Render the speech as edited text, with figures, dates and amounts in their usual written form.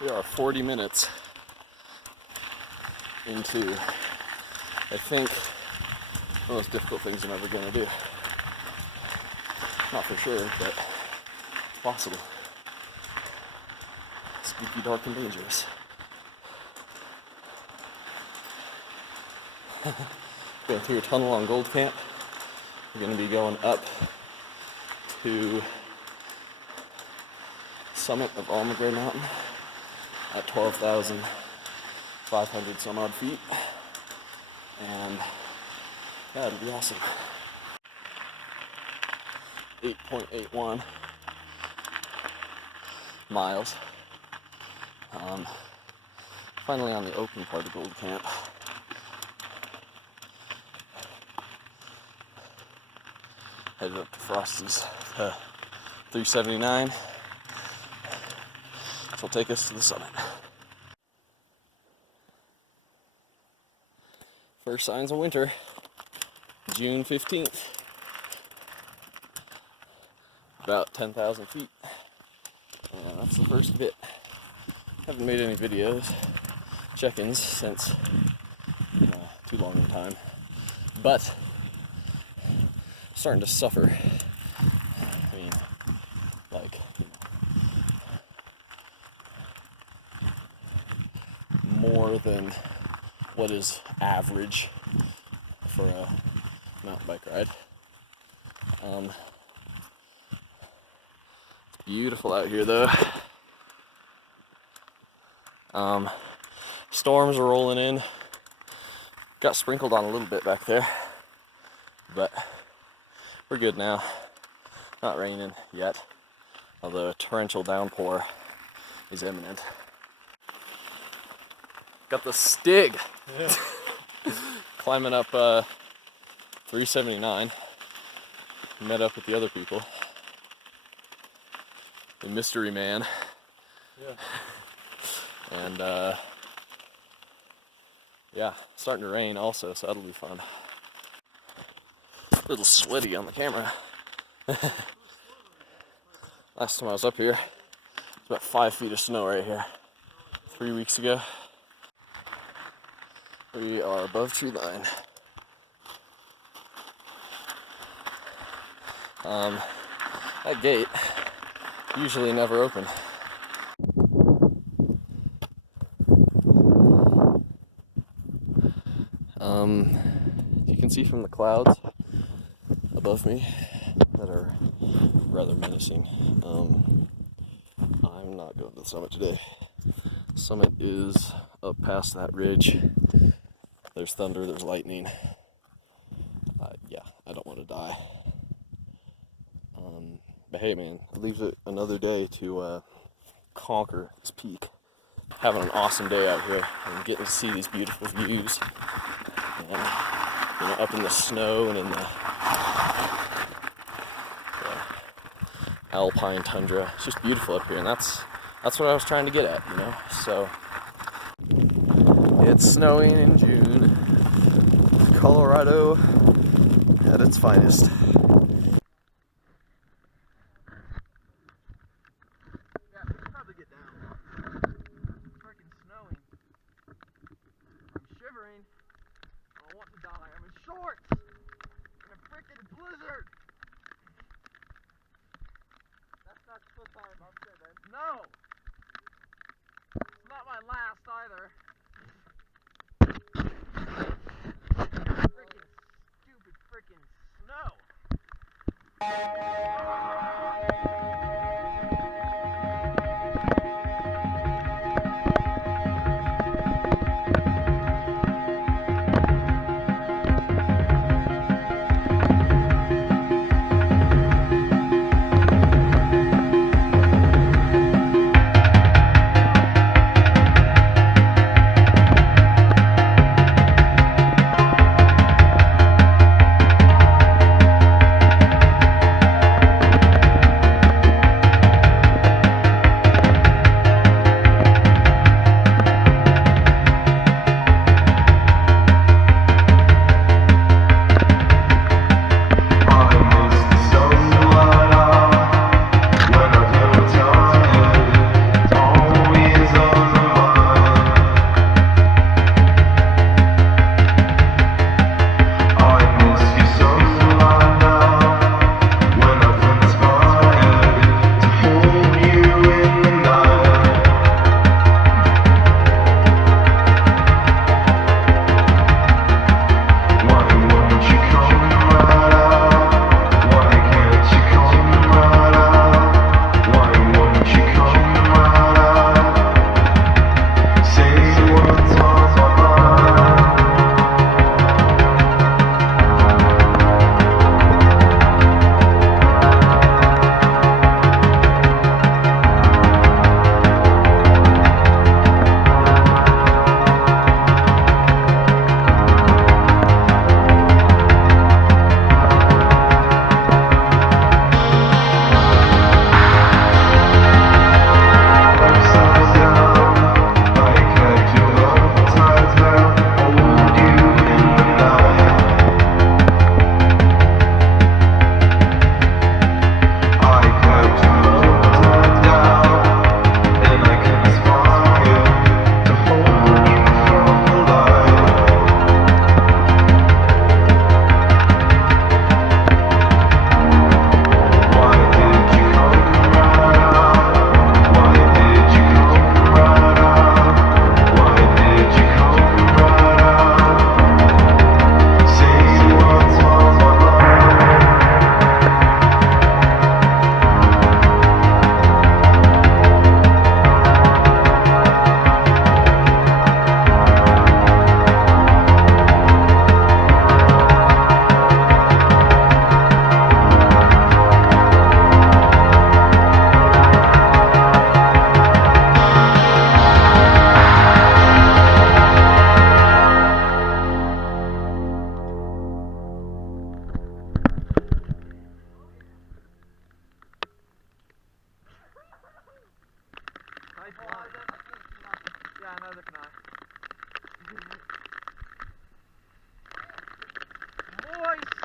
We are 40 minutes into, I think, one of the most difficult things I'm ever going to do. Not for sure, but it's possible. Spooky, dark, and dangerous. Going through a tunnel on Gold Camp. We're going to be going up to summit of Almagre Mountain at 12,500 some odd feet, and yeah, it'll be awesome. 8.81 miles. Finally on the open part of Gold Camp. Headed up to Frosty's 379. Which will take us to the summit. First signs of winter, June 15th. About 10,000 feet. And that's the first bit. Haven't made any videos, check-ins since too long a time. But starting to suffer. I mean, like, more than what is average for a mountain bike ride. It's beautiful out here though. Storms are rolling in. Got sprinkled on a little bit back there, but we're good now. Not raining yet, although a torrential downpour is imminent. Got the Stig. Yeah. Climbing up 379. Met up with the other people. The mystery man. Yeah. And yeah, starting to rain also, so that'll be fun. A little sweaty on the camera. Last time I was up here, it's about 5 feet of snow right here. 3 weeks ago. We are above tree line. That gate usually never open. You can see from the clouds above me that are rather menacing. I'm not going to the summit today. Summit is up past that ridge. There's thunder, there's lightning. Yeah, I don't want to die. But hey man, it leaves it another day to conquer this peak. Having an awesome day out here and getting to see these beautiful views. And, up in the snow and in the alpine tundra. It's just beautiful up here, and that's what I was trying to get at, So it's snowing in June. Colorado at its finest. Shorts in a freaking blizzard. That's not the first time I've said that. No. It's not my last either. Freaking stupid freaking snow. Nice one. Yeah, neither can I. Moist!